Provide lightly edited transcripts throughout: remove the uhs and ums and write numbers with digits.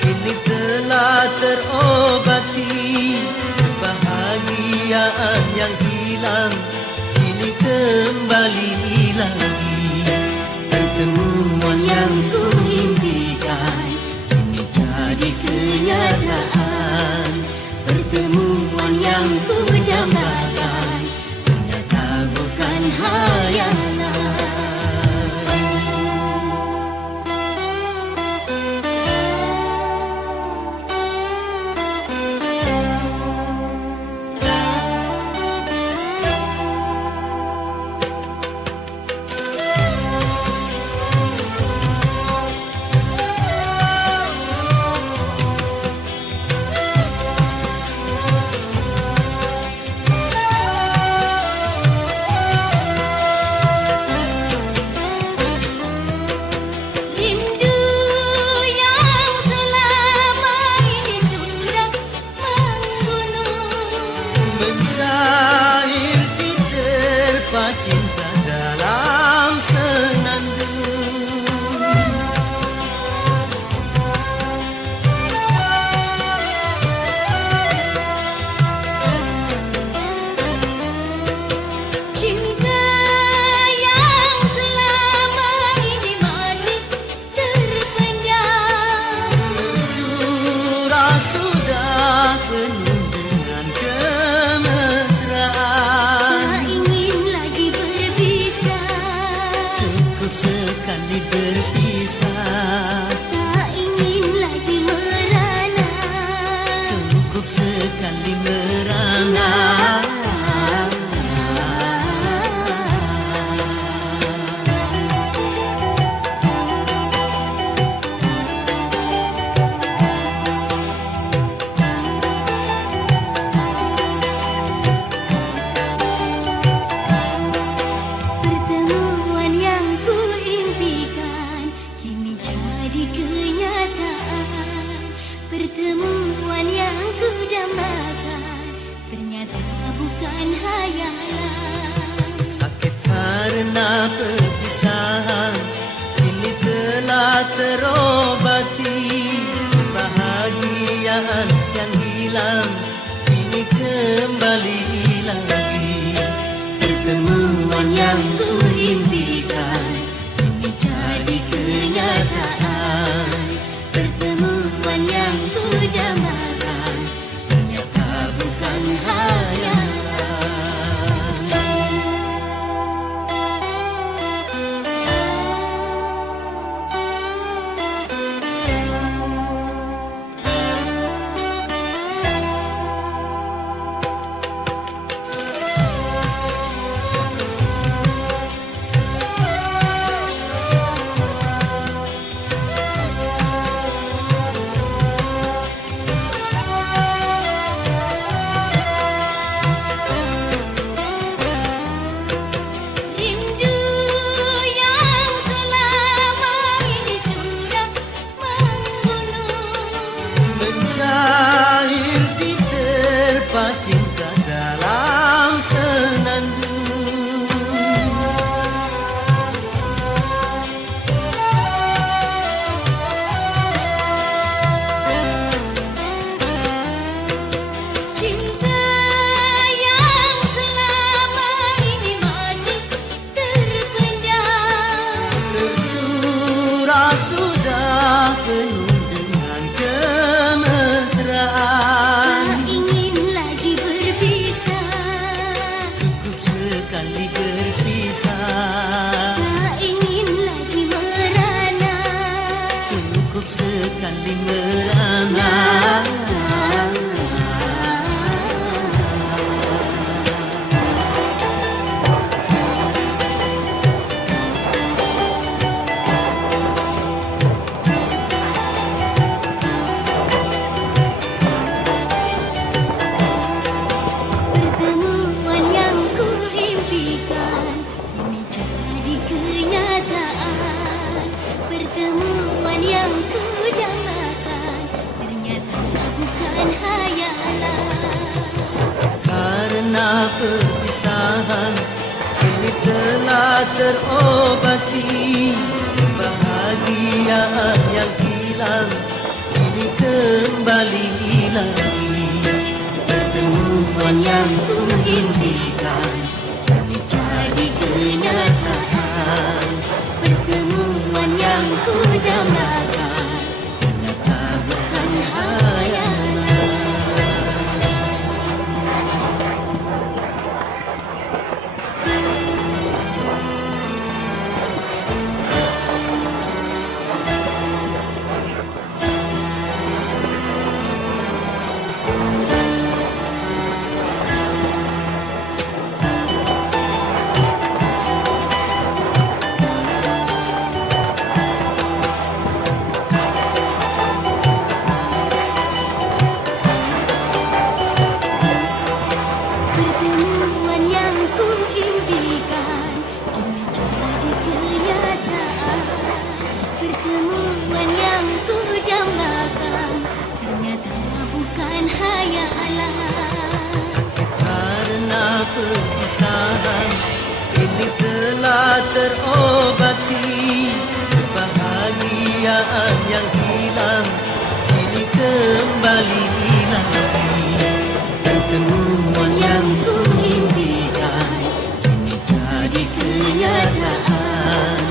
kini telah terobati. Kebahagiaan yang hilang kini kembali lagi. Pertemuan yang ku impikan kini jadi kenyataan. Pertemuan yang ku dambakan ternyata bukan hayalan. Cinta dalam senandung, cinta yang selama ini masih terpendam, mencurah sudah penuh dengan kemesraan. Sekali berpisah, tak ingin lagi merana. cukup sekali merana. Pertemuan yang ku impikan kini jadi kenyataan. Pertemuan yang ku dambakan ternyata bukan hayalan. Sakit karena perpisahan kini telah terobati. Kebahagiaan yang hilang kini kembali lagi. Pertemuan yang ku impikan kini jadi kenyataan. Pertemuan yang ku dambakan ternyata bukan hayalan. Mencair di terpa cinta dalam senandung, Cinta yang selama ini masih terpendam, tercurah sudah penuh dengan kemesraan. tak ingin lagi berpisah, Cukup sekali berpisah, tak ingin lagi merana. cukup sekali merana. Pertemuan yang ku impikan kini jadi kenyataan. Pertemuan yang ku dambakan ternyata bukan hayalan. Karena perpisahan kini telah terobati. Kebahagiaan yang hilang kembali lagi. Pertemuan yang ku impikan kini jadi kenyataan. Pertemuan yang ku dambakan ternyata bukan hayalan. Pertemuan yang ku impikan kini jadi kenyataan. Pertemuan yang ku dambakan ternyata bukan hayalan. Sakit karena perpisahan kini telah terobati. Kebahagiaan yang hilang kini kembali lagi. Pertemuan yang ku impikan kini jadi kenyataan.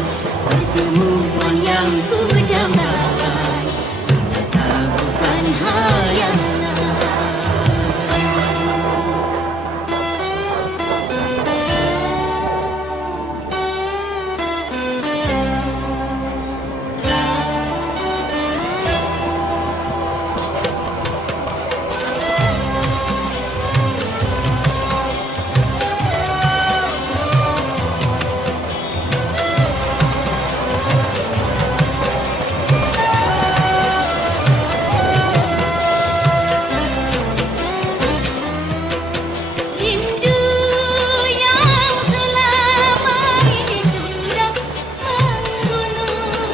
Pertemuan yang ku dambakan ternyata bukan hayalan. Rindu yang selama ini sudah menggunung.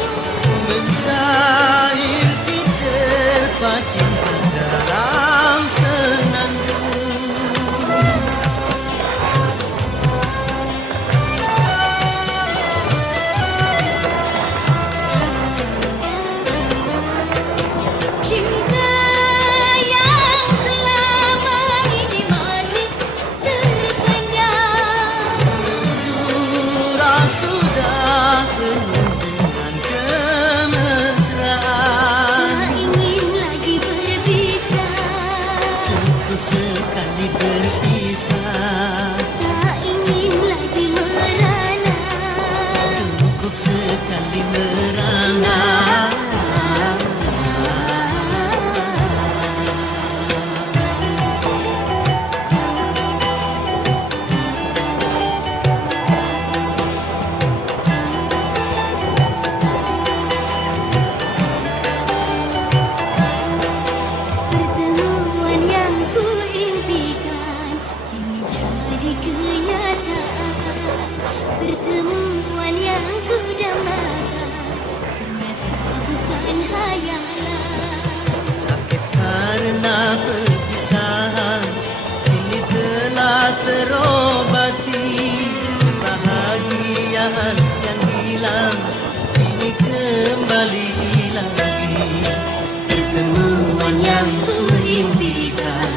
Mencair diterpa cinta dalam senandung. Cinta yang selama ini masih terpendam. Curah sudah penuh dengan kemesraan. Tak ingin lagi berpisah. Cukup sekali berpisah. Tak ingin lagi merana. Cukup sekali merangkak. Pertemuan yang ku impikan kini jadi kenyataan. Pertemuan yang ku dambakan ternyata bukan hayalan. Sakit karena perpisahan kini telah terobati. Kebahagiaan yang hilang kini kembali lagi. Pertemuan yang ku impikan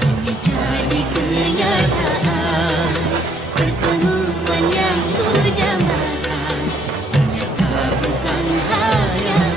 kini jadi kenyataan. Pertemuan yang ku dambakan ternyata bukan hayalan.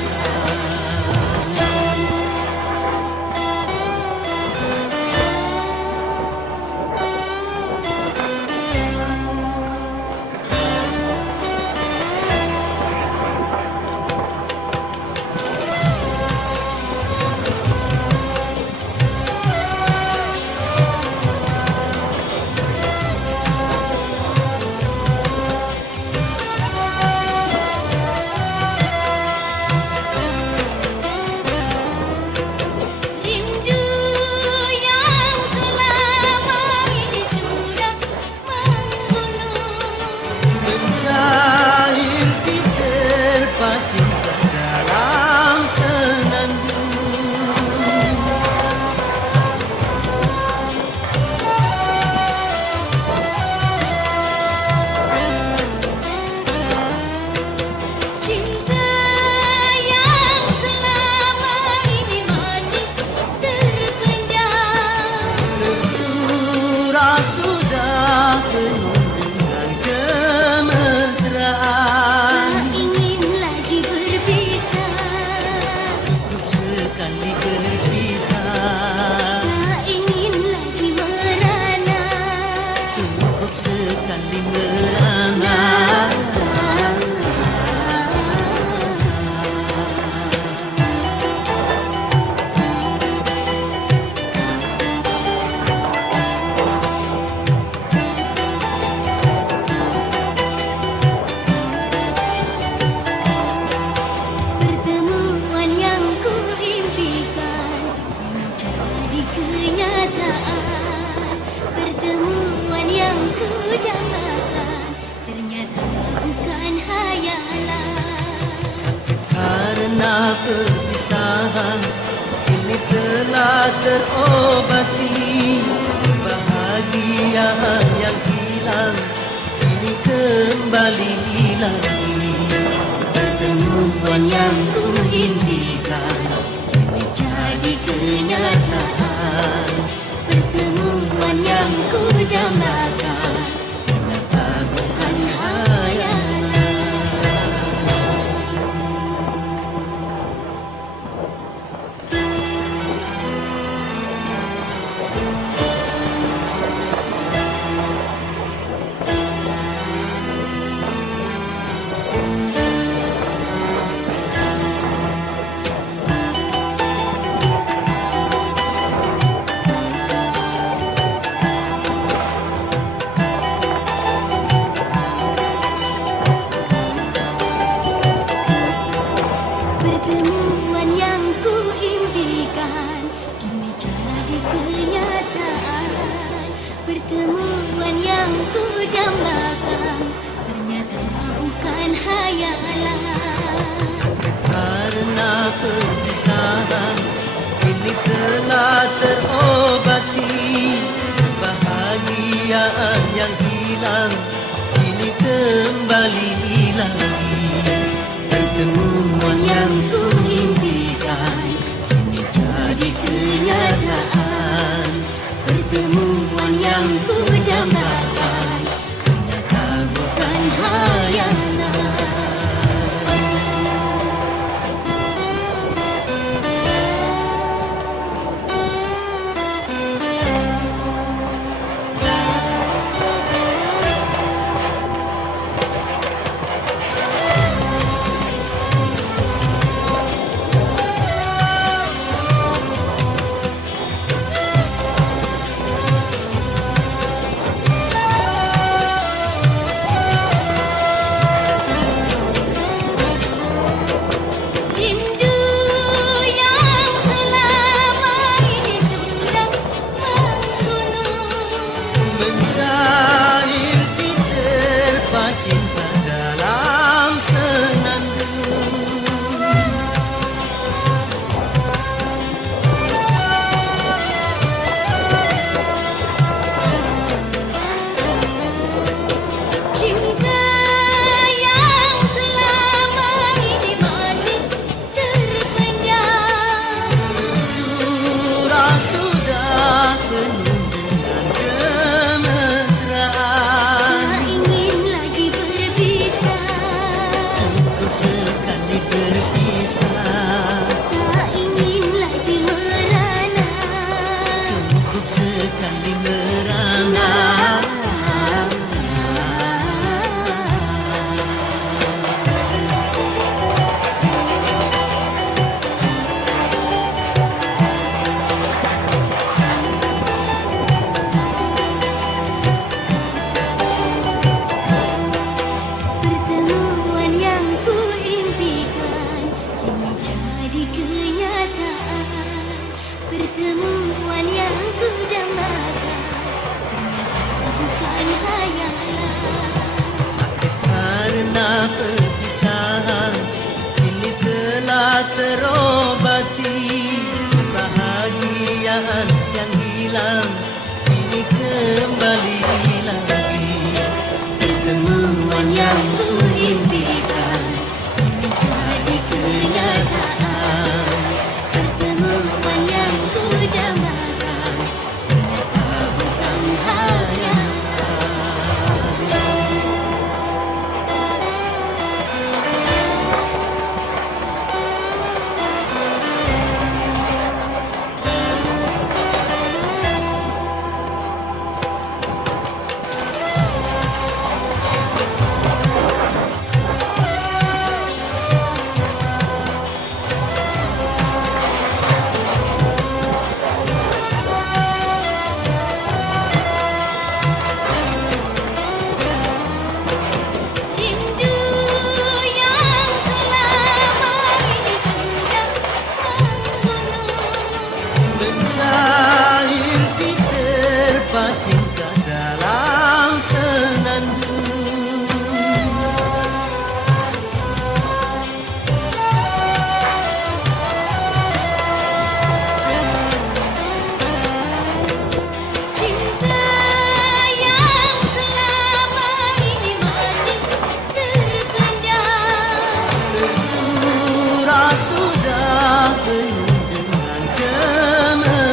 sekali berpisah. Tak ingin lagi merana, Cukup sekali merana. pertemuan yang ku impikan kini jadi kenyataan. Pertemuan yang ku dambakan ternyata bukan hayalan. Sakit karena perpisahan kini telah terobati. Kebahagiaan yang hilang kini kembali lagi. Pertemuan yang ku impikan kini jadi kenyataan. Pertemuan yang ku dambakan ternyata bukan hayalan. Pertemuan yang ku impikan kini jadi kenyataan. Pertemuan yang ku dambakan ternyata bukan hayalan. Sakit karena perpisahan kini telah terobati. Kebahagiaan yang hilang kini kembali lagi. Pertemuan yang ku impikan kini jadi kenyataan. Pertemuan yang ku dambakan ternyata bukan hayalan. Rindu yang selama ini sudah menggunung, Mencair di terpa cinta dalam senandung. cinta yang selama ini masih terpendam. Curah sudah penuh dengan kemesraan. Tak ingin lagi berpisah, Cukup sekali berpisah. tak ingin lagi merana. Cukup sekali merana. Pertemuan yang ku impikan kini jadi kenyataan. Pertemuan yang ku dambakan ternyata bukan hayalan. Sakit karena perpisahan kini telah terobati. Kebahagiaan yang hilang kini kembali lagi. Pertemuan yang ku impikan kini jadi kenyataan. Pertemuan yang ku dambakan ternyata bukan hayalan. cair diterpa cinta dalam senandung. Cinta yang selama ini masih terpendam, Tercurah sudah penuh dengan kemesraan.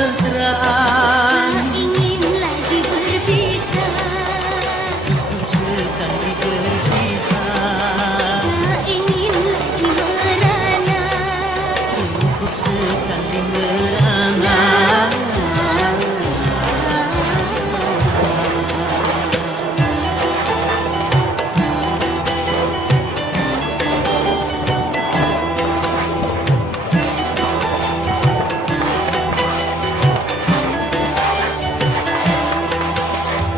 tak ingin lagi berpisah, Cukup sekali berpisah, tak ingin lagi merana. cukup sekali merana.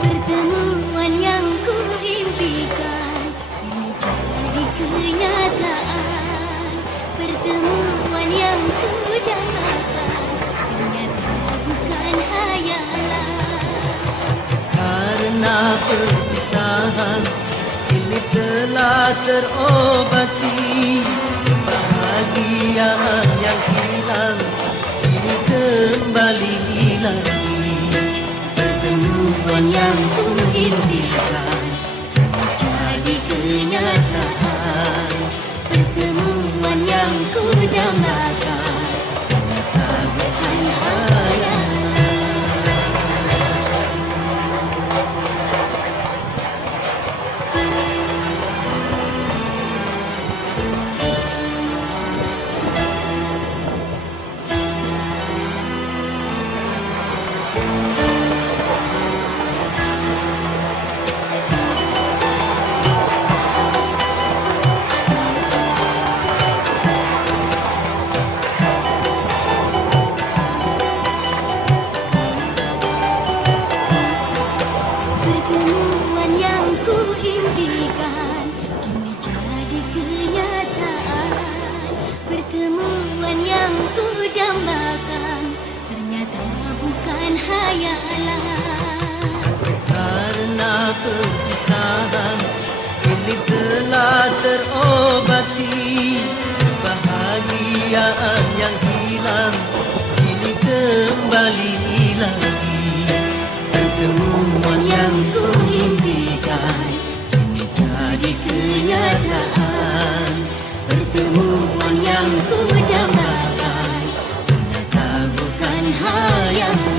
Pertemuan yang kuimpikan kini jadi kenyataan. Pertemuan yang kudambakan ternyata bukan hayalan. Karena perpisahan kini telah terobati, kebahagiaan yang hilang kini kembali lagi. Pertemuan yang kuimpikan jadi kenyataan. Pertemuan yang kudambakan ternyata bukan hayalan. Pertemuan yang kuimpikan kini jadi kenyataan. Pertemuan yang kudambakan ternyata bukan hayalan. Sampai karena perpisahan kini telah terobati, kebahagiaan yang hilang kini kembali lagi. Pertemuan yang kuimpikan kini jadi kenyataan. Pertemuan yang kudambakan ternyata bukan hayalan.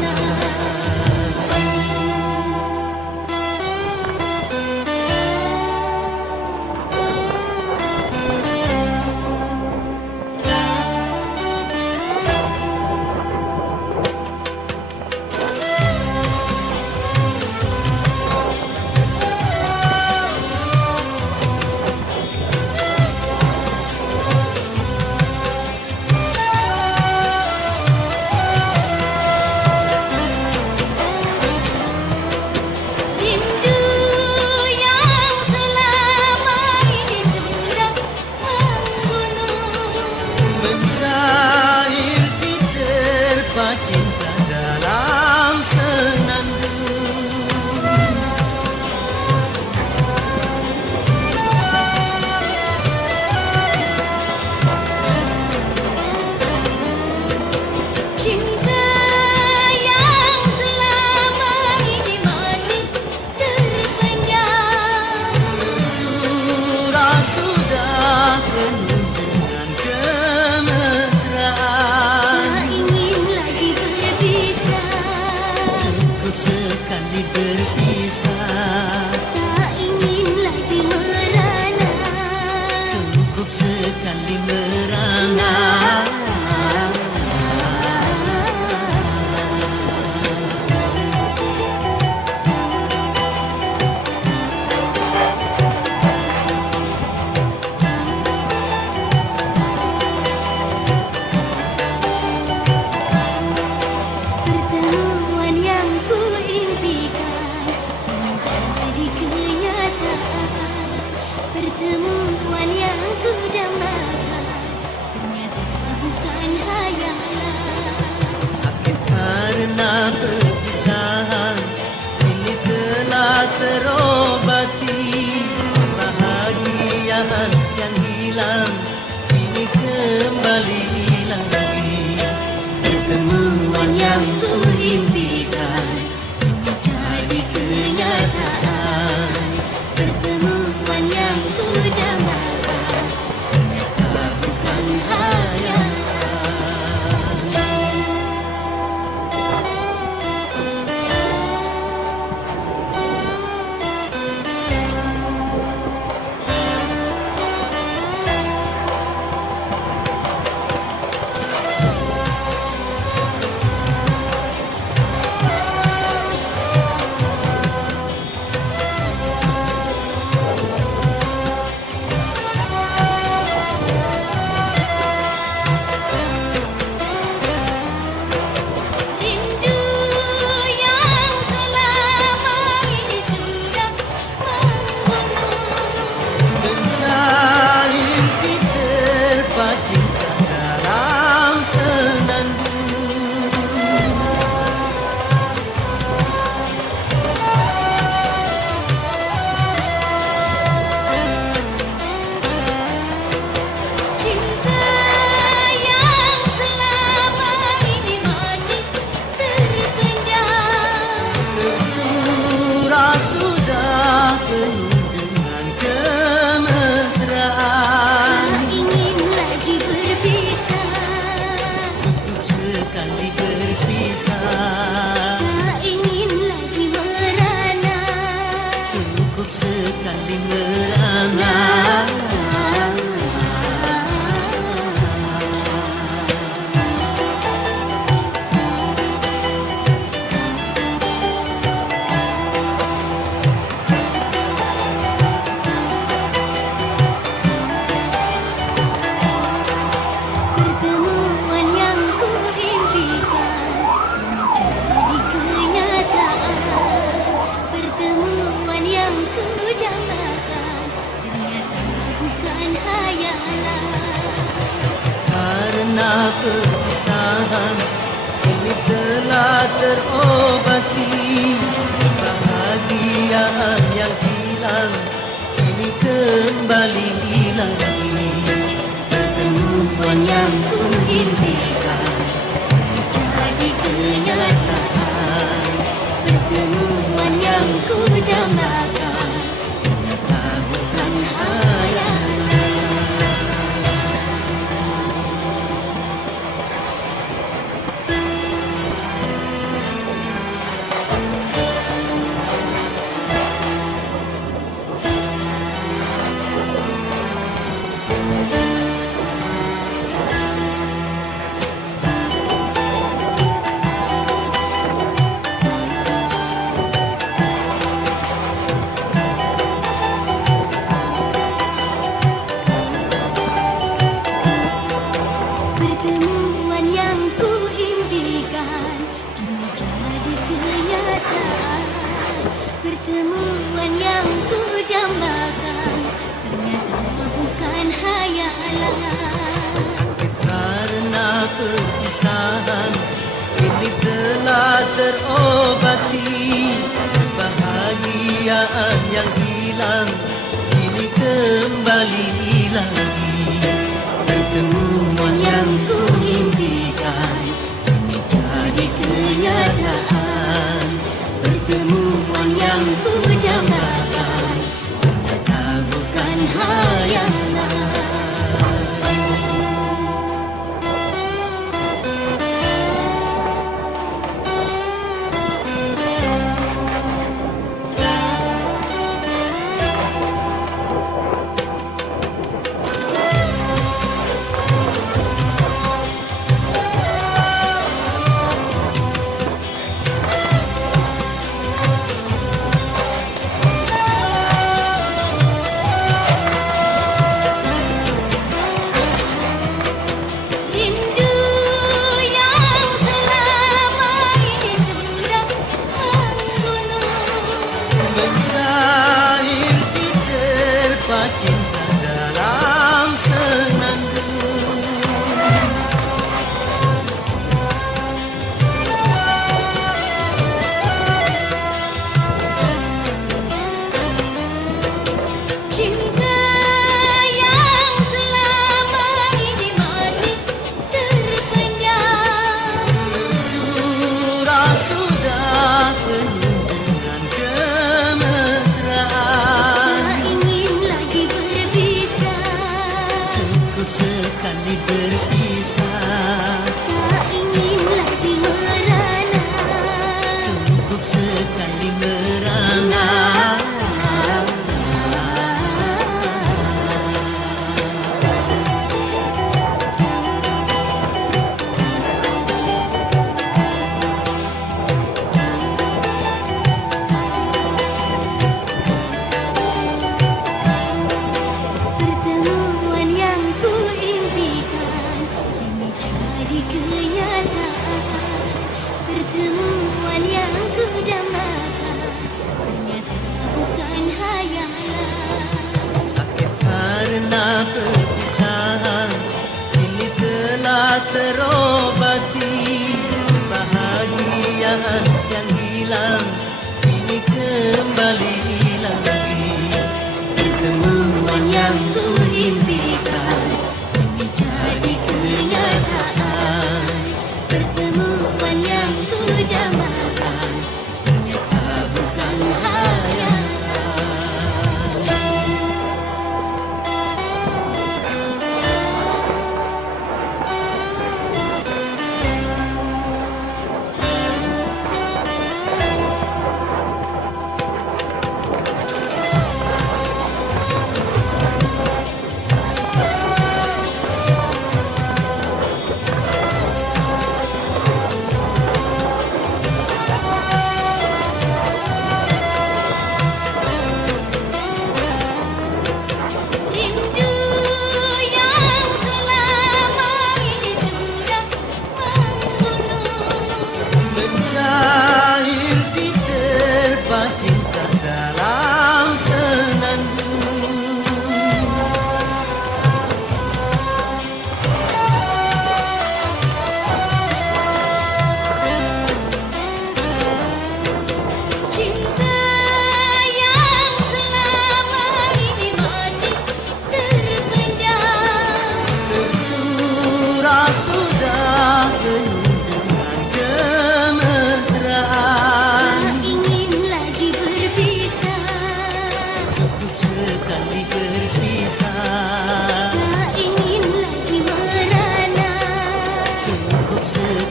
sekali berpisah. Tak ingin lagi merana, Cukup sekali merana. pertemuan yang ku impikan kini jadi kenyataan. Pertemuan yang ku dambakan ternyata bukan hayalan. Karena perpisahan kini telah terobati. Kebahagiaan yang hilang kini kembali lagi. Pertemuan yang ku impikan jadi kenyataan. Pertemuan yang ku dambakan Ternyata bukan hayalan. pertemuan yang ku impikan kini jadi kenyataan. Pertemuan yang ku dambakan ternyata bukan hayalan. Sakit karena perpisahan kini telah terobati. Kebahagiaan yang hilang kini kembali lagi. Pertemuan yang ku impikan kini jadi kenyataan. Pertemuan yang ku dambakan ternyata bukan hayalan. Rindu yang selama ini sudah menggunung, Mencair diterpa cinta dalam senandung. cinta yang selama ini masih terpendam. Curah sudah penuh dengan kemesraan. Tak ingin lagi berpisah, Cukup sekali berpisah. tak ingin lagi merana. Cukup sekali merana. Pertemuan yang ku impikan kini jadi kenyataan. Pertemuan yang ku dambakan ternyata bukan hayalan. Sakit karena perpisahan kini telah terobati. Kebahagiaan yang hilang kini kembali lagi. Pertemuan yang ku impikan kini jadi kenyataan. Pertemuan yang ku dambakan ternyata bukan hayalan.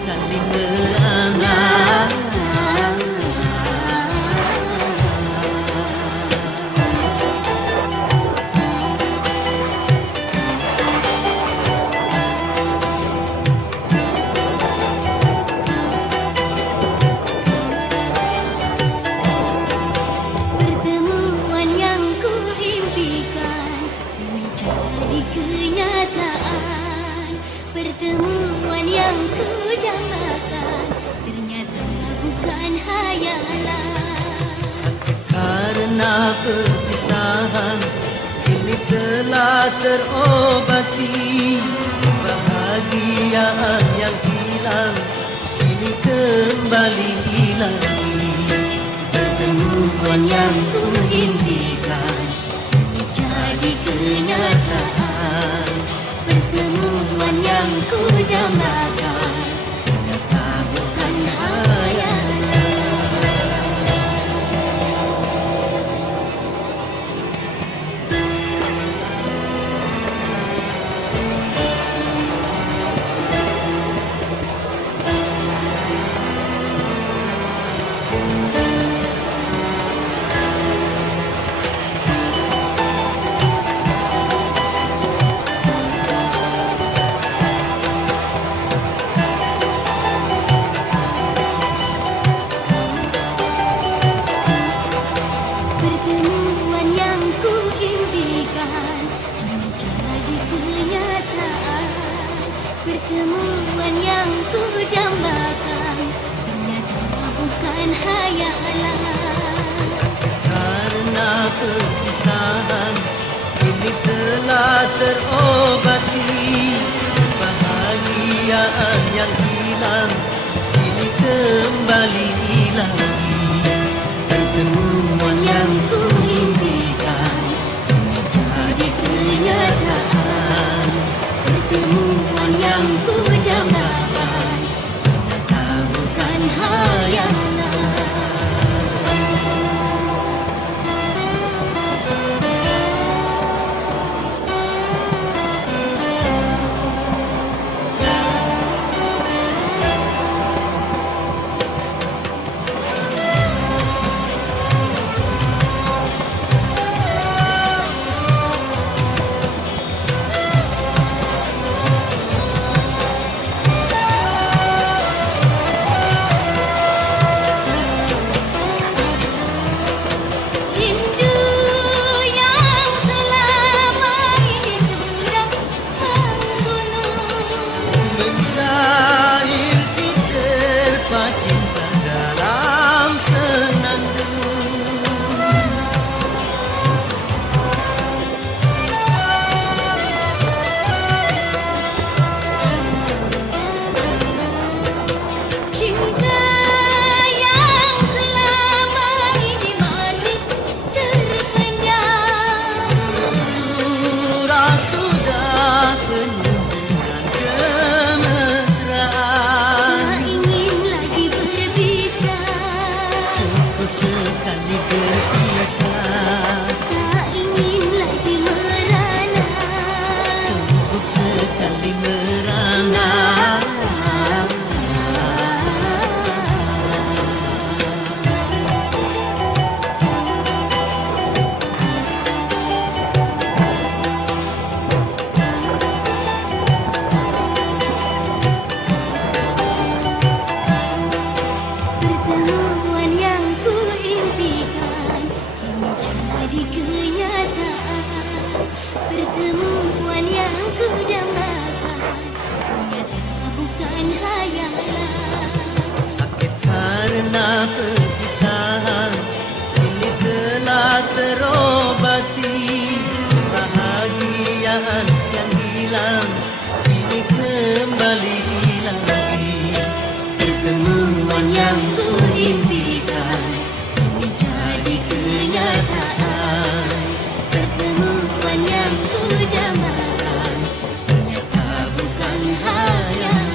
sekali merana. Pertemuan yang ku impikan kini jadi kenyataan. Pertemuan yang ku dambakan ternyata bukan hayalan. Sakit karena perpisahan kini telah terobati. Kebahagiaan yang hilang kini kembali lagi. Pertemuan yang ku impikan kini jadi kenyataan. Pertemuan yang ku dambakan ternyata bukan hayalan. Pertemuan yang ku impikan kini jadi kenyataan. Pertemuan yang ku dambakan ternyata bukan hayalan. Sakit karena perpisahan kini telah terobati. Kebahagiaan yang hilang kini kembali lagi. Pertemuan yang ku impikan kini jadi kenyataan. Pertemuan yang ku dambakan ternyata bukan hayalan. Rindu yang selama ini sudah membunuh. Mencair ku terpacinta dalam senandung. Cinta yang selama ini masih terpendam. Surah sudah penuh dengan kemesraan. Tak ingin lagi berpisah. Cukup sekali berpisah. Tak ingin lagi merana. Cukup sekali merana. Pertemuan yang ku impikan kini jadi kenyataan. Pertemuan yang ku dambakan ternyata bukan hayalan. Sakit karena perpisahan kini telah terobati. Kebahagiaan yang hilang kini kembali lagi. Pertemuan yang ku impikan kini jadi kenyataan. Pertemuan yang ku dambakan ternyata bukan hayalan.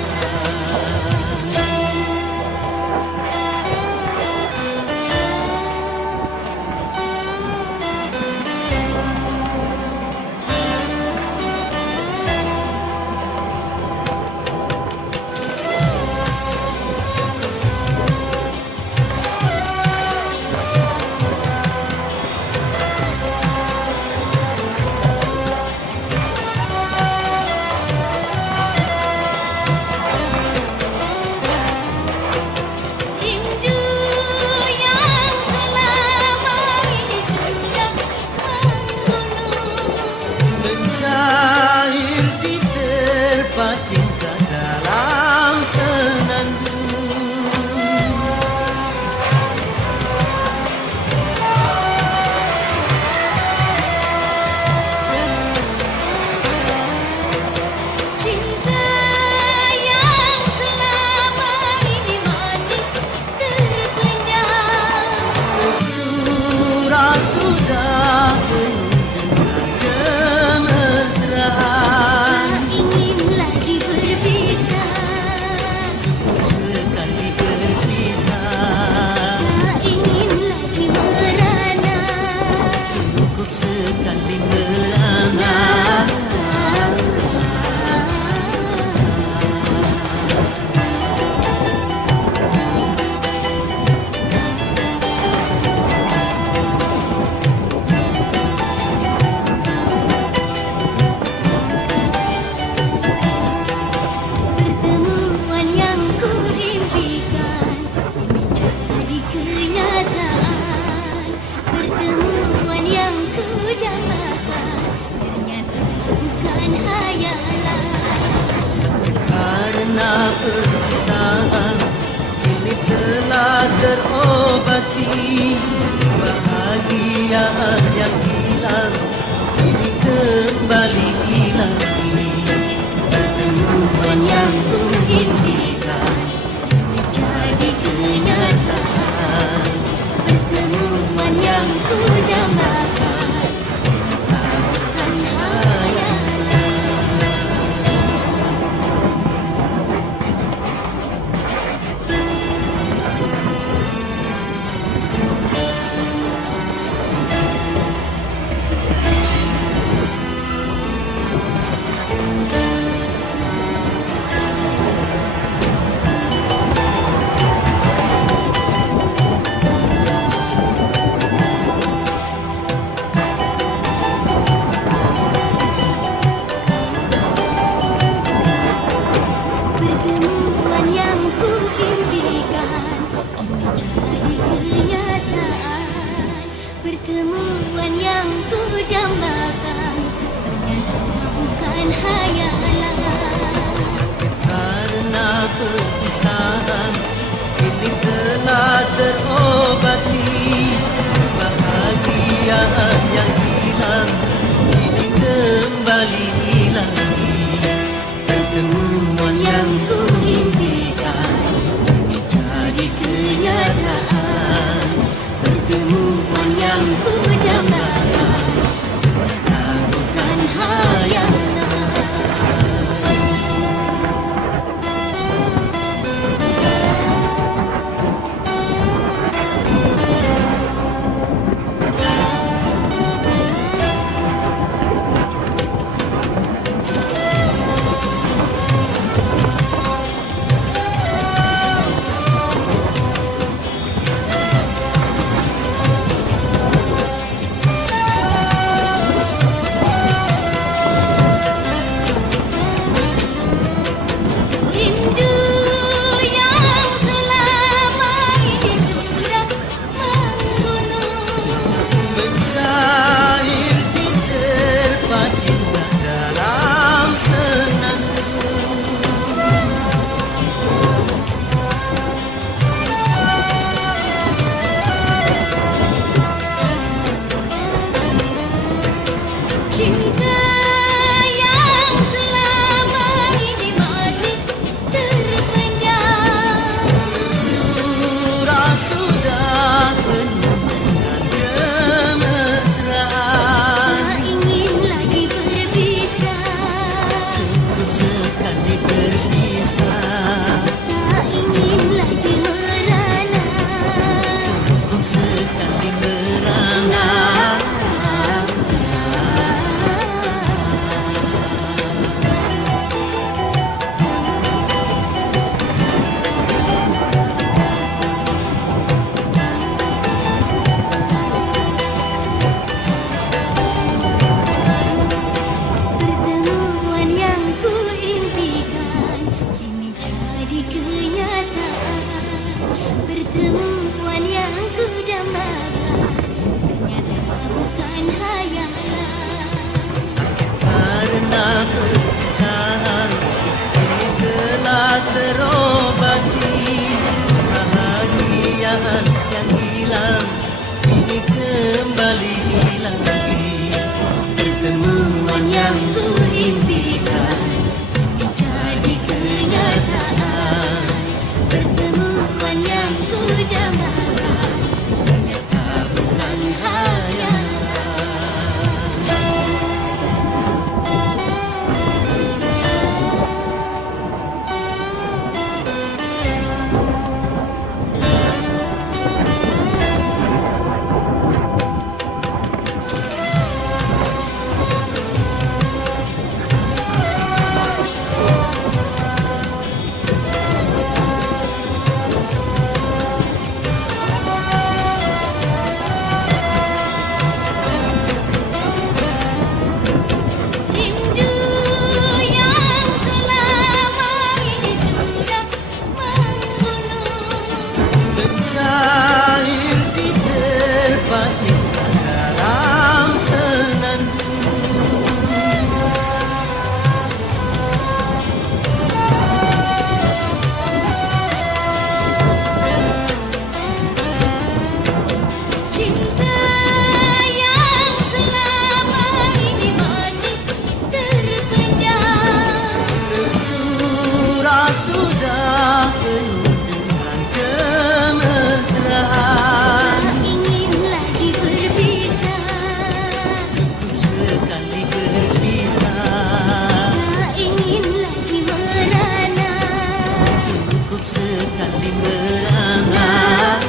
saling berangan.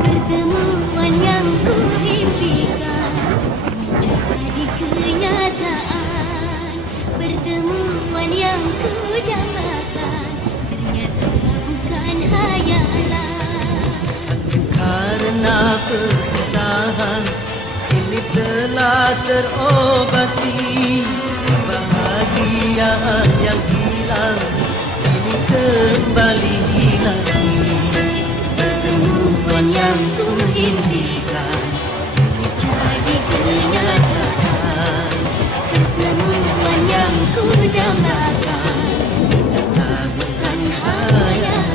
Pertemuan yang ku impikan kini jadi kenyataan. Pertemuan yang ku dambakan ternyata bukan hayalan. Sakit karena perpisahan kini telah terobati. Kebahagiaan yang hilang kini kembali lagi. Pertemuan yang ku impikan kini jadi kenyataan. Pertemuan yang ku dambakan ternyata bukan hayalan.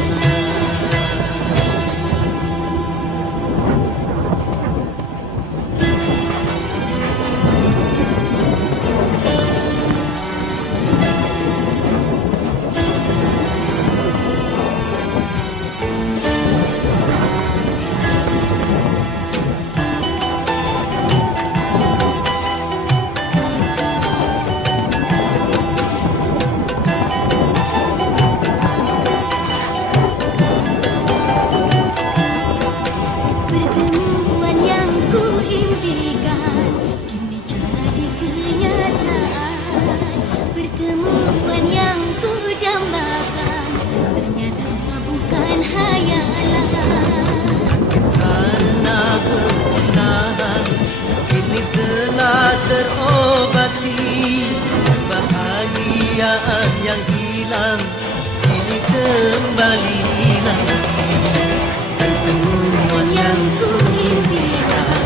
Pertemuan yang ku impikan kini jadi kenyataan. Pertemuan yang ku dambakan ternyata bukan hayalan. Sakit karena perpisahan kini telah terobati. Kebahagiaan yang hilang kini kembali lagi. Pertemuan yang ku impikan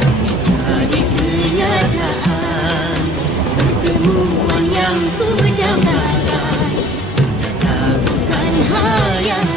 kini jadi kenyataan. Pertemuan yang ku dambakan ternyata bukan hayalan.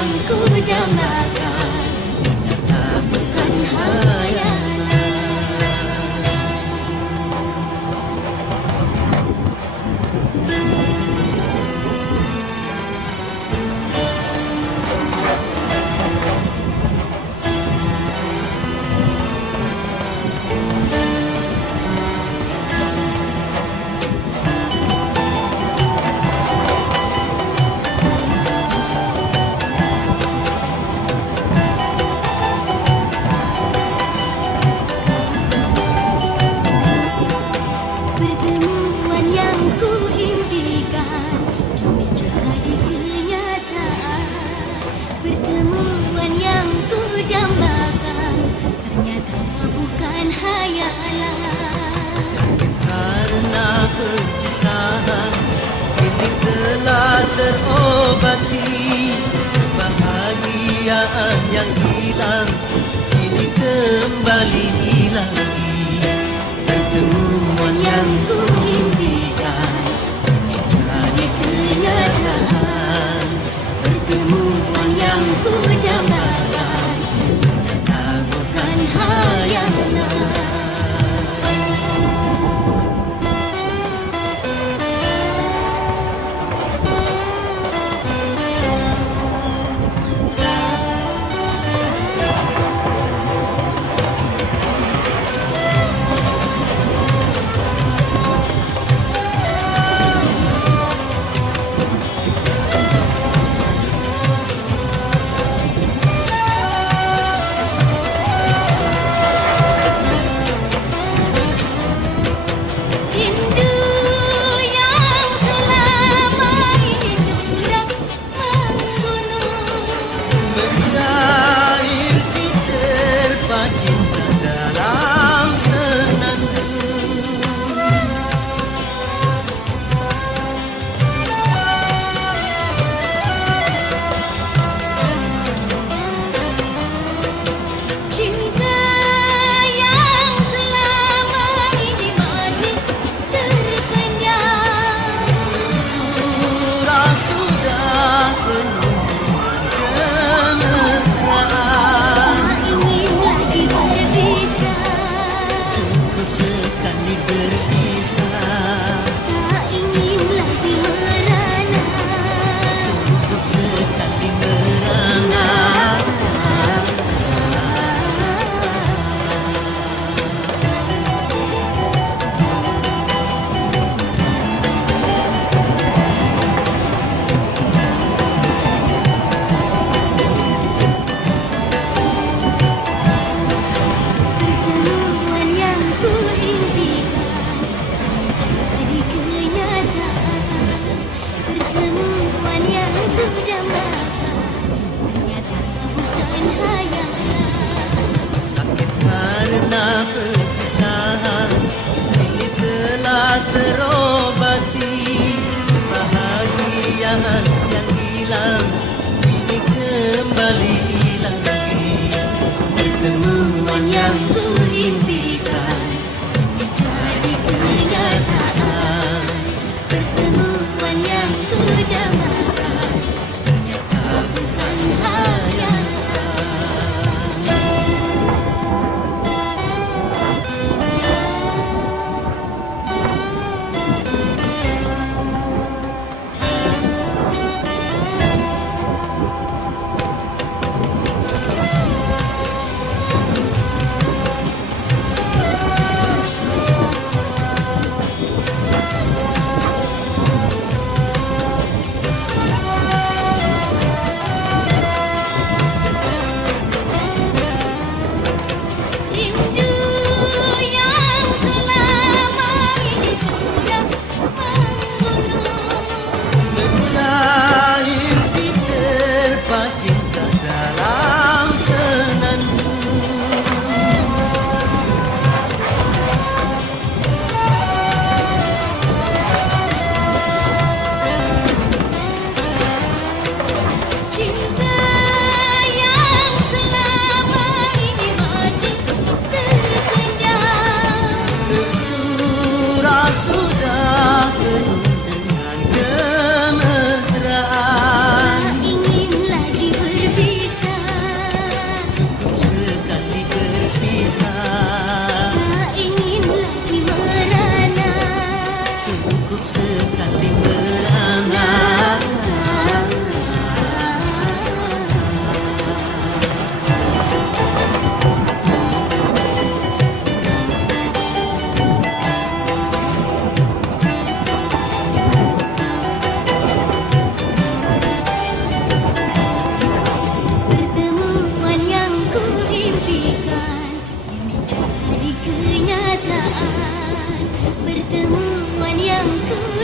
yang ku dambakan ternyata bukan hayalan. Pertemuan yang ku impikan kini jadi kenyataan. Pertemuan yang ku dambakan ternyata bukan hayalan. Sakit karena perpisahan kini telah terobati. Kebahagiaan yang hilang kini kembali lagi. Pertemuan yang ku impikan kini jadi kenyataan. Pertemuan yang ku dambakan ternyata bukan hayalan.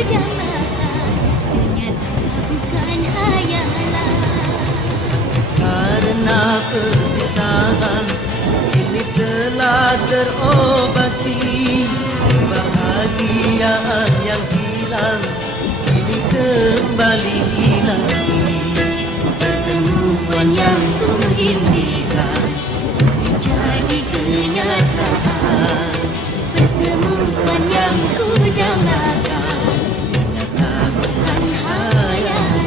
dambakan ternyata bukan hayalan. Karena perpisahan kini telah terobati, kebahagiaan yang hilang kini kembali lagi. Pertemuan yang kuimpikan menjadi kenyataan. Pertemuan yang kudambakan ternyata bukan hayalan.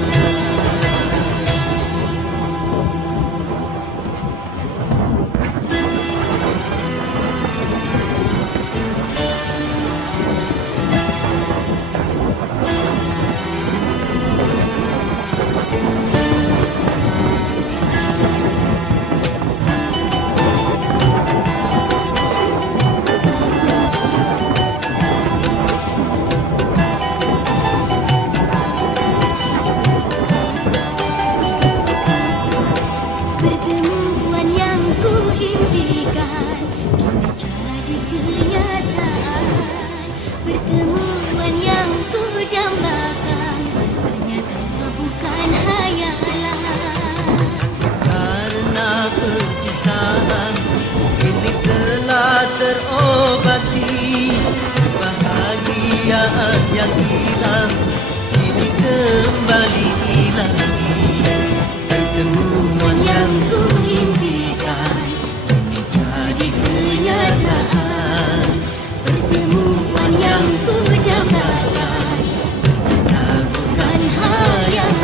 Pertemuan yang kuimpikan kini jadi kenyataan. Pertemuan yang kudambakan ternyata bukan hayalan. Karena perpisahan kini telah terobati, kebahagiaan yang hilang kini kembali lagi. Pertemuan yang kuimpikan kini jadi kenyataan. Pertemuan yang kudambakan ternyata bukan hayalan.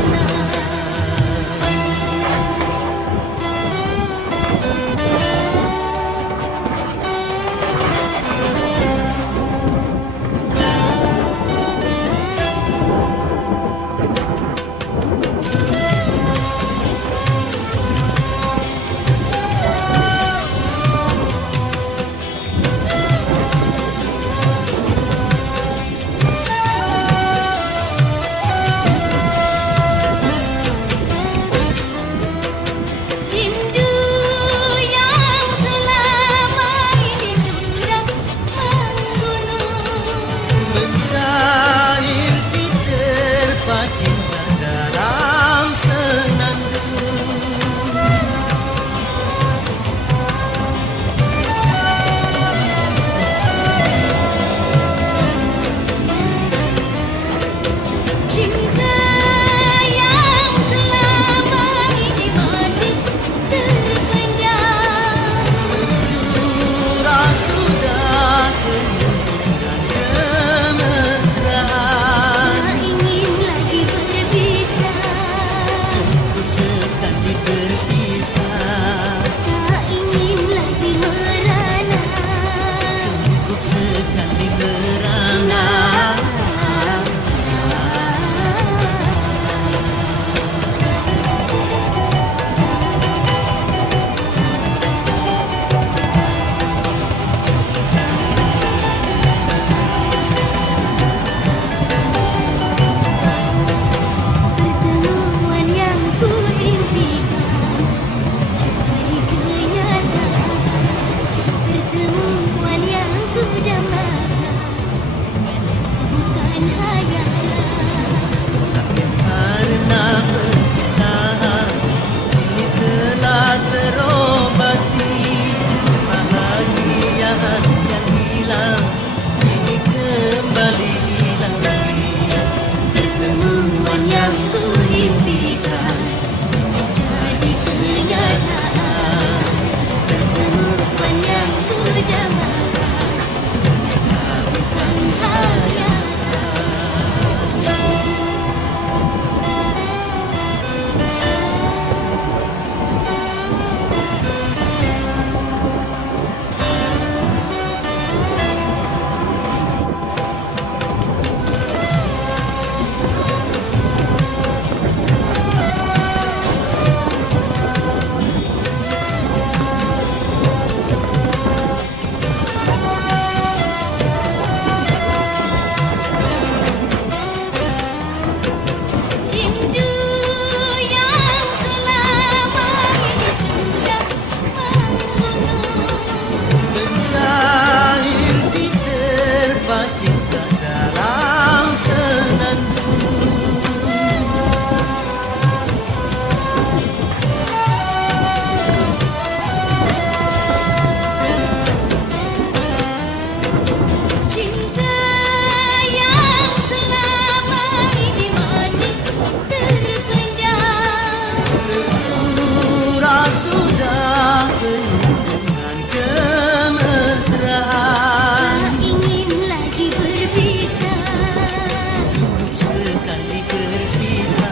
sekali berpisah.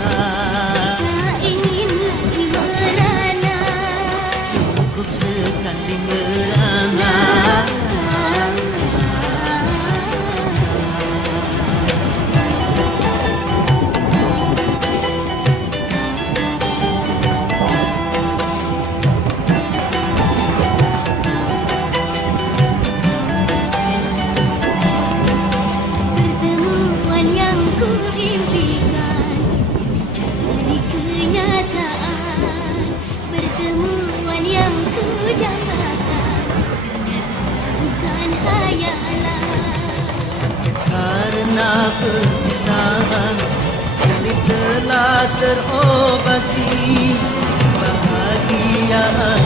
Tak ingin lagi merana. Cukup sekali merana. Pertemuan yang ku impikan kini jadi kenyataan. Pertemuan yang ku dambakan ternyata bukan hayalan. Sakit karena perpisahan kini telah terobati. Kebahagiaan